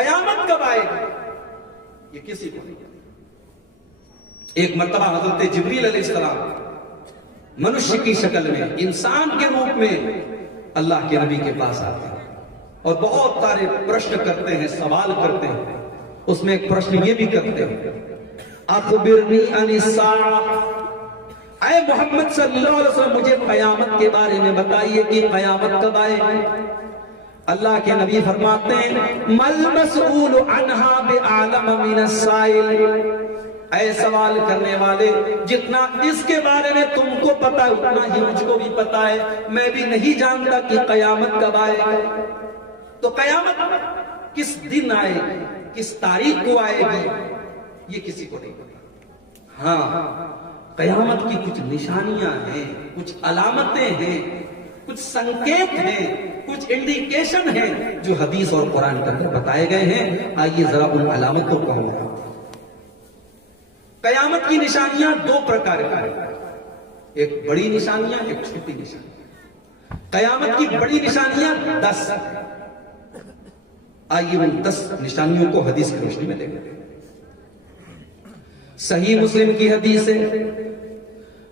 قیامت کب آئے گی یہ کسی کو نہیں۔ ایک مرتبہ حضرت جبریل علیہ السلام منشیہ کی شکل میں، انسان کے روپ میں اللہ کے نبی کے پاس آتے ہیں اور بہت سارے پرشن کرتے ہیں، سوال کرتے ہیں۔ اس میں ایک پرشن یہ بھی کرتے ہیں، اخبرنی عن الساعہ، اے محمد صلی اللہ علیہ وسلم مجھے قیامت کے بارے میں بتائیے کہ قیامت کب آئے گی۔ اللہ کے نبی فرماتے ہیں مل مسئول عنہا بعالم من السائل، اے سوال کرنے والے جتنا اس کے بارے میں تم کو پتا ہے اتنا ہی مجھ کو بھی پتا ہے، میں بھی نہیں جانتا کہ قیامت کب آئے گی۔ تو قیامت کس دن آئے گی، کس تاریخ کو آئے گی یہ کسی کو نہیں پتا۔ ہاں قیامت کی کچھ نشانیاں ہیں، کچھ علامتیں ہیں، کچھ سنکیت ہیں، کچھ انڈیکیشن ہیں جو حدیث اور قرآن کے اندر بتائے گئے ہیں۔ آئیے ذرا ان علامتوں کو کہوں۔ قیامت کی نشانیاں دو پرکار کی ہیں، ایک بڑی نشانیاں، ایک چھوٹی نشانیاں۔ قیامت کی بڑی نشانیاں 10، آئیے ان 10 نشانیوں کو حدیث کی روشنی میں دیکھیں۔ صحیح مسلم کی حدیث ہے،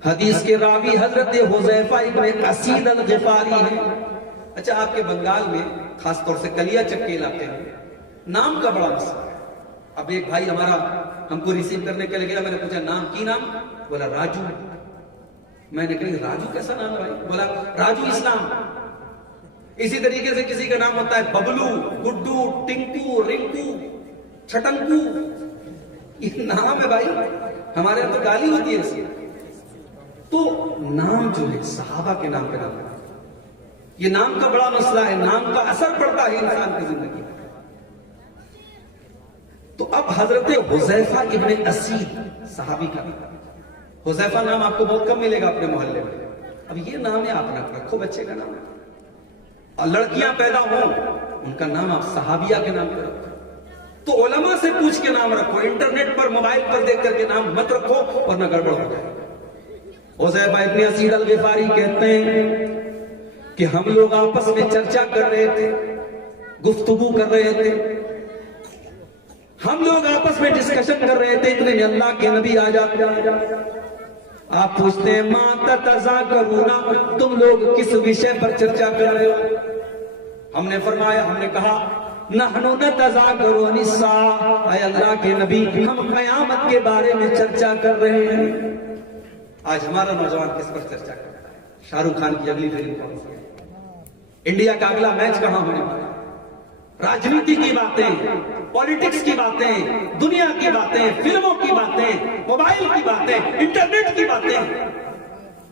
حدیث کے راوی حضرت حذیفہ ابن اسید الغفاری ہیں۔ اچھا آپ کے بنگال میں خاص طور سے کلیا چک کے علاقے میں نام کا بڑا مسئلہ ہے۔ اب ایک بھائی ہمارا ہم کو ریسیو کرنے کے لیے گیا، میں نے پوچھا نام کی نام؟ بولا راجو۔ میں نے کہا راجو کیسا نام ہے بھائی؟ بولا راجو اسلام۔ اسی طریقے سے کسی کا نام ہوتا ہے ببلو، گڈو، ٹنکو، رنکو، چھٹنکو۔ یہ نام ہے بھائی، ہمارے یہاں تو گالی ہوتی ہے اسی۔ تو نام جو ہے صحابہ کے نام پہ نام ہے، یہ نام کا بڑا مسئلہ ہے، نام کا اثر پڑتا ہے انسان کی زندگی میں۔ تو اب حضرت حذیفہ ابن اسید صحابی کا، حذیفہ نام آپ کو بہت کم ملے گا اپنے محلے میں، اب یہ نام ہے آپ رکھو بچے کا نام ہے، اور لڑکیاں پیدا ہوں ان کا نام آپ صحابیہ کے نام پہ رکھو۔ تو علماء سے پوچھ کے نام رکھو، انٹرنیٹ پر موبائل پر دیکھ کر کے نام مت رکھو ورنہ گڑبڑ ہو جائے۔ حذیفہ ابن اسید الغفاری کہتے ہیں کہ ہم لوگ آپس میں چرچا کر رہے تھے، گفتگو کر رہے تھے، ہم لوگ آپس میں ڈسکشن کر رہے تھے، اتنے میں اللہ کے نبی آ جاتے ہیں۔ آپ پوچھتے ہیں ما تتذاکرون، تم لوگ کس وشے پر چرچا کر رہے ہو؟ ہم نے فرمایا، ہم نے کہا نحن نتذاکر عن الساعہ، اے اللہ کے نبی ہم قیامت کے بارے میں چرچا کر رہے ہیں۔ آج ہمارا نوجوان کس پر چرچا کرتا ہے؟ شاہ رخ خان کی اگلی فلم کون سی ہے؟ انڈیا کا اگلا میچ کہاں ہونے والا ہے؟ راجنیتی کی باتیں، پولیٹکس کی باتیں، دنیا کی باتیں، فلموں کی باتیں، موبائل کی باتیں، انٹرنیٹ کی باتیں،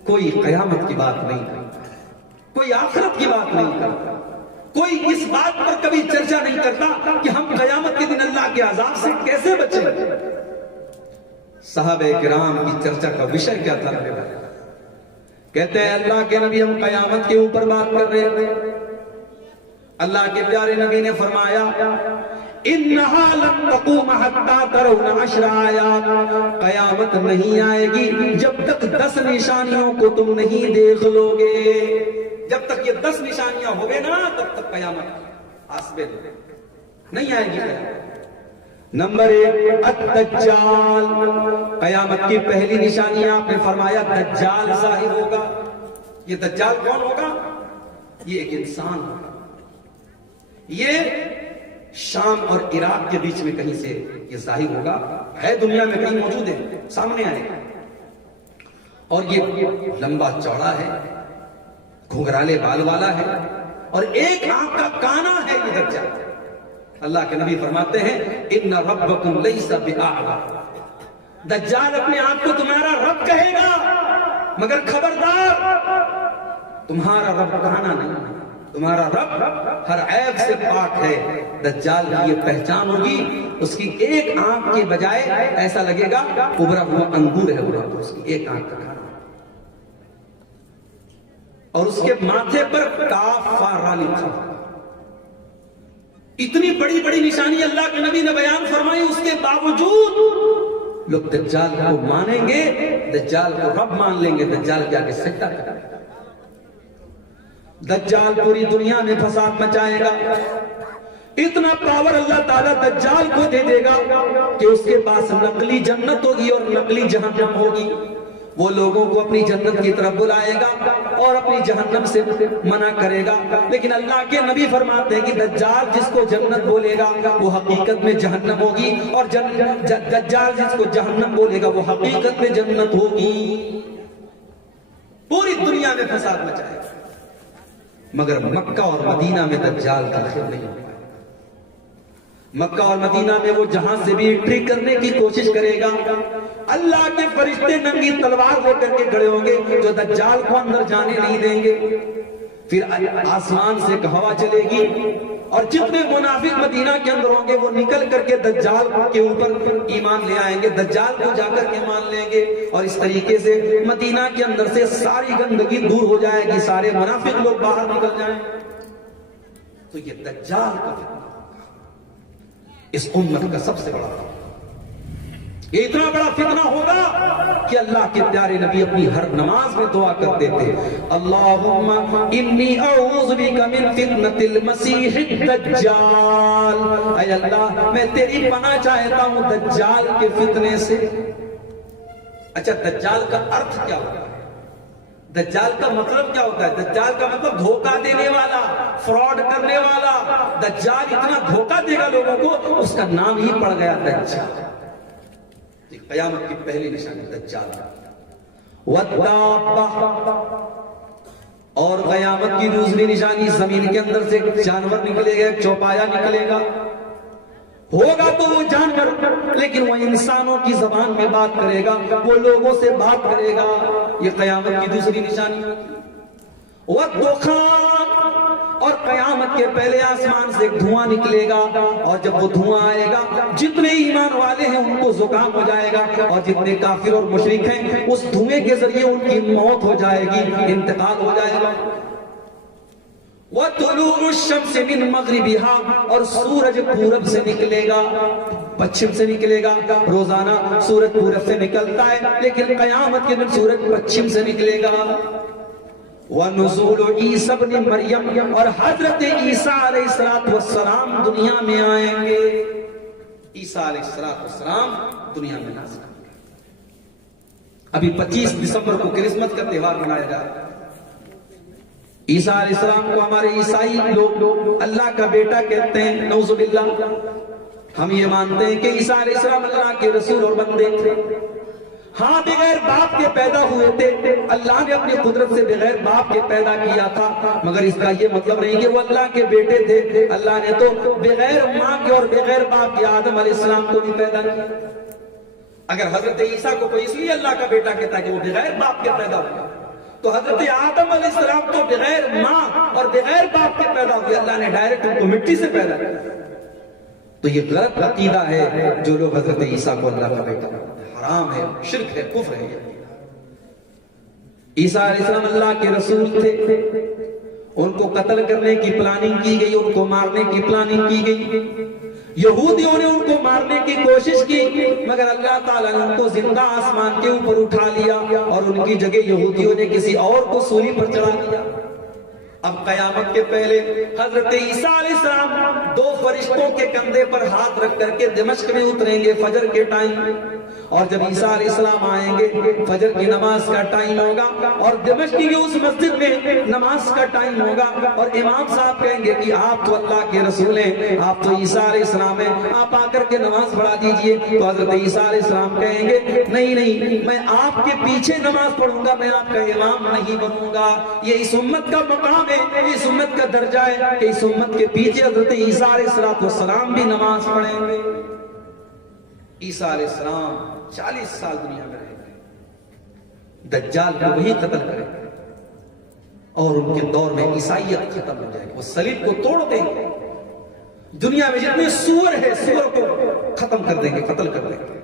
کوئی قیامت کی بات نہیں کرتا، کوئی آخرت کی بات نہیں کرتا، کوئی اس بات پر کبھی چرچا نہیں کرتا کہ ہم قیامت کے دن اللہ کے عذاب سے کیسے بچیں۔ صحابہ کرام کی چرچا کا وشے کیا تھا؟ کہتے ہیں اللہ کے نبی ہم قیامت کے اوپر بات کر رہے تھے، اللہ کے پیارے نبی نے فرمایا انہا لن تقوم حتی ترون 10 آیات، قیامت نہیں آئے گی جب تک 10 نشانیوں کو تم نہیں دیکھ لو گے۔ جب تک یہ 10 نشانیاں ہوگے نا تب تک قیامت آسبے نہیں آئے گی۔ نمبر 1 الدجال، قیامت کی پہلی نشانی آپ نے فرمایا دجال ظاہر ہوگا۔ یہ دجال کون ہوگا؟ یہ ایک انسان ہوگا، یہ شام اور عراق کے بیچ میں کہیں سے یہ ظاہر ہوگا، ہے دنیا میں کہیں موجود ہے، سامنے آئے گا، اور یہ لمبا چوڑا ہے، گھنگرالے بال والا ہے، اور ایک آنکھ کا کانا ہے یہ دجال۔ اللہ کے نبی فرماتے ہیں ان ربکم لیس بأعور، دجال اپنے آپ کو تمہارا رب کہے گا مگر خبردار تمہارا رب کہانا نہیں، تمہارا رب ہر عیب سے پاک ہے۔ دجال کی یہ پہچان ہوگی، اس کی ایک آنکھ کے بجائے ایسا لگے گا ابھرا ہوا انگور ہے، تو اس کی ایک آنکھ کا کھانا، اور اس کے ماتھے پر کاف فا را لکھا۔ اتنی بڑی بڑی نشانی اللہ کے نبی نے بیان فرمائی، اس کے باوجود لوگ دجال کو مانیں گے، دجال کو رب مان لیں گے، دجال کے آگے سجدہ کریں گے۔ دجال پوری دنیا میں فساد مچائے گا، اتنا پاور اللہ تعالیٰ دجال کو دے دے گا کہ اس کے پاس نقلی جنت ہوگی اور نقلی جہنم ہوگی. وہ لوگوں کو اپنی جنت کی طرف بلائے گا اور اپنی جہنم سے منع کرے گا. لیکن اللہ کے نبی فرماتے ہیں کہ دجال جس کو جنت بولے گا وہ حقیقت میں جہنم ہوگی، اور دجال جس کو جہنم بولے گا وہ حقیقت میں جنت ہوگی. پوری دنیا میں فساد مچائے گا، مگر مکہ اور مدینہ میں دجال کا خیر نہیں ہوگا. مکہ اور مدینہ میں وہ جہاں سے بھی انٹری کرنے کی کوشش کرے گا، اللہ کے فرشتے ننگی تلوار لے کر کے کھڑے ہوں گے جو دجال کو اندر جانے نہیں دیں گے. پھر آسمان سے ایک ہوا چلے گی اور جتنے منافق مدینہ کے اندر ہوں گے وہ نکل کر کے دجال کے اوپر ایمان لے آئیں گے، دجال کو جا کر کے مان لیں گے، اور اس طریقے سے مدینہ کے اندر سے ساری گندگی دور ہو جائے گی، سارے منافق لوگ باہر نکل جائیں. تو یہ دجال کا فتنہ اس امت کا سب سے بڑا فتنہ. یہ اتنا بڑا فتنہ ہوگا کہ اللہ کے پیارے نبی اپنی ہر نماز میں دعا کرتے تھے، اللہم انی اعوذ بک من فتنۃ المسیح الدجال. اے اللہ میں تیری پناہ چاہتا ہوں دجال کے فتنے سے. اچھا دجال کا ارتھ کیا ہوتا ہے؟ دجال کا مطلب کیا ہوتا ہے؟ دجال کا مطلب دھوکہ دینے والا، فراڈ کرنے والا. دجال اتنا دھوکہ دے گا لوگوں کو، اس کا نام ہی پڑ گیا دجال. قیامت کی پہلی نشانی دجال. اور قیامت کی دوسری نشانی زمین کے اندر سے جانور نکلے گا، چوپایا نکلے گا. ہوگا تو وہ جانور لیکن وہ انسانوں کی زبان میں بات کرے گا، وہ لوگوں سے بات کرے گا. یہ قیامت کی دوسری نشانی. والدخان، اور قیامت کے پہلے آسمان سے ایک دھواں نکلے گا، اور جب وہ دھواں آئے گا جتنے ایمان والے ہیں ان کو زکام ہو جائے گا، اور جتنے کافر اور مشرک ہیں اس دھوئیں کے ذریعے ان کی موت ہو جائے گی، انتقال ہو جائے گا. وَطُلُوعُ الشَّمْسِ مِنْ مَغْرِبِهَا، اور سورج پورب سے نکلے گا، پچھم سے نکلے گا. روزانہ سورج پورب سے نکلتا ہے لیکن قیامت کے دن سورج پچھم سے نکلے گا. وَنُزُولُ عِیسَىٰ ابْنِ مَرْیَم، اور حضرت عیسیٰ علیہ السلام دنیا میں آئیں گے. عیسیٰ علیہ السلام دنیا میں نازل ہوں گے. ابھی 25 دسمبر کو کرسمس کا تہوار منایا جا رہا ہے. عیسیٰ علیہ السلام کو ہمارے عیسائی لوگ اللہ کا بیٹا کہتے ہیں، نعوذ باللہ. ہم یہ مانتے ہیں کہ عیسیٰ علیہ السلام اللہ کے رسول اور بندے تھے. ہاں بغیر باپ کے پیدا ہوئے تھے، اللہ نے اپنی قدرت سے بغیر باپ کے پیدا کیا تھا، مگر اس کا یہ مطلب نہیں کہ وہ اللہ کے بیٹے تھے. اللہ نے تو بغیر ماں کے اور بغیر باپ کے آدم علیہ السلام کو بھی پیدا کیا. اگر حضرت عیسیٰ کو کوئی اس لیے اللہ کا بیٹا کہتا ہے کہ وہ بغیر باپ کے پیدا ہوئے، تو حضرت آدم علیہ السلام تو بغیر ماں اور بغیر باپ کے پیدا ہوئے، اللہ نے ڈائریکٹ ان کو مٹی سے پیدا کیا. تو یہ غلط عقیدہ ہے جو لوگ حضرت عیسیٰ کو اللہ کا بیٹا کہتے ہیں. حرام ہے، شرک ہے، کفر ہے. عیسیٰ علیہ السلام اللہ کے رسول تھے، ان کو قتل کرنے کی پلاننگ کی گئی، ان کو مارنے کی پلاننگ کی گئی. یہودیوں نے ان کو مارنے کی کوشش کی، مگر اللہ تعالیٰ نے ان کو زندہ آسمان کے اوپر اٹھا لیا اور ان کی جگہ یہودیوں نے کسی اور کو سولی پر چڑھا دیا. اب قیامت کے پہلے حضرت عیسیٰ علیہ السلام 2 فرشتوں کے کندھے پر ہاتھ رکھ کر کے دمشق میں اتریں گے فجر کے ٹائم. اور جب عیسیٰ علیہ السلام آئیں گے فجر کی نماز کا ٹائم ہوگا اور دمشق کی اس مسجد میں نماز کا ٹائم ہوگا اور امام صاحب کہیں گے کہ آپ تو اللہ کے رسول ہیں، آپ تو عیسیٰ علیہ السلام ہیں، آپ آ کر کے نماز پڑھا دیجئے. تو حضرت عیسیٰ علیہ السلام کہیں گے نہیں میں آپ کے پیچھے نماز پڑھوں گا، میں آپ کا امام نہیں بنوں گا. یہ اس امت کا مقام ہے، اس امت کا درجہ ہے کہ اس امت کے پیچھے حضرت عیسیٰ علیہ السلام بھی نماز پڑھیں گے. عیسیٰ علیہ السلام 40 سال دنیا میں رہیں گے، دجال کو وہی قتل کریں گے اور ان کے دور میں عیسائیت ختم ہو جائے گی. وہ صلیب کو توڑ دیں گے، دنیا میں جتنے سور ہے سور کو ختم کر دیں گے، قتل کر دیں گے.